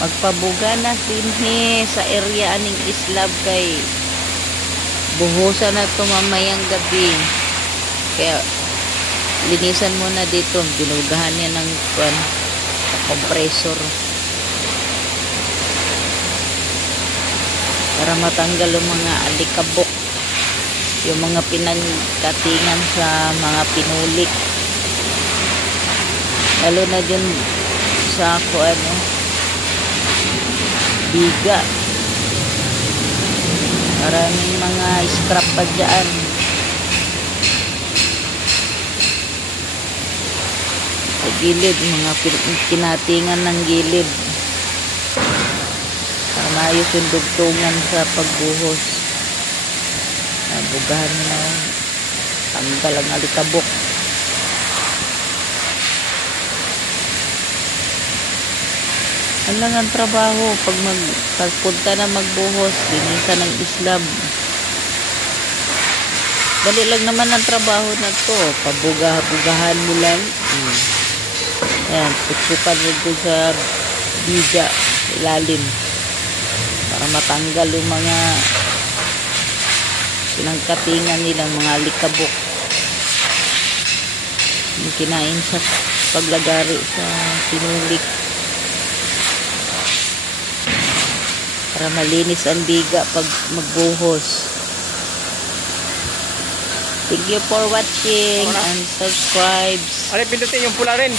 Magpabuga na sinhi sa area aning islab kay buhusan na to mamayang gabi. Kaya linisan mo na dito, binugahan niya ng compressor para matanggal yung mga alikabok, yung mga pinagkatingan sa mga pinulik, lalo na dyan sa biga. Maraming mga scrap pa dyan. Sa gilid, mga kinatingan ng gilid para maayos yung dugtungan sa pagbuhos. Bugahan mo na tanggal ang alikabok. Ano lang ang trabaho pagpunta na magbuhos, linisan ng islab. Dali lang naman ang trabaho na to, pabugahan mo lang. Ayan, putsukan mo dun sa biga ilalim para matanggal yung mga pinangkatingan nilang mga alikabok yung kinain sa paglagari sa pinulik, para malinis ang biga pag magbuhos. Thank you for watching and subscribe. Pindutin yung pula rin.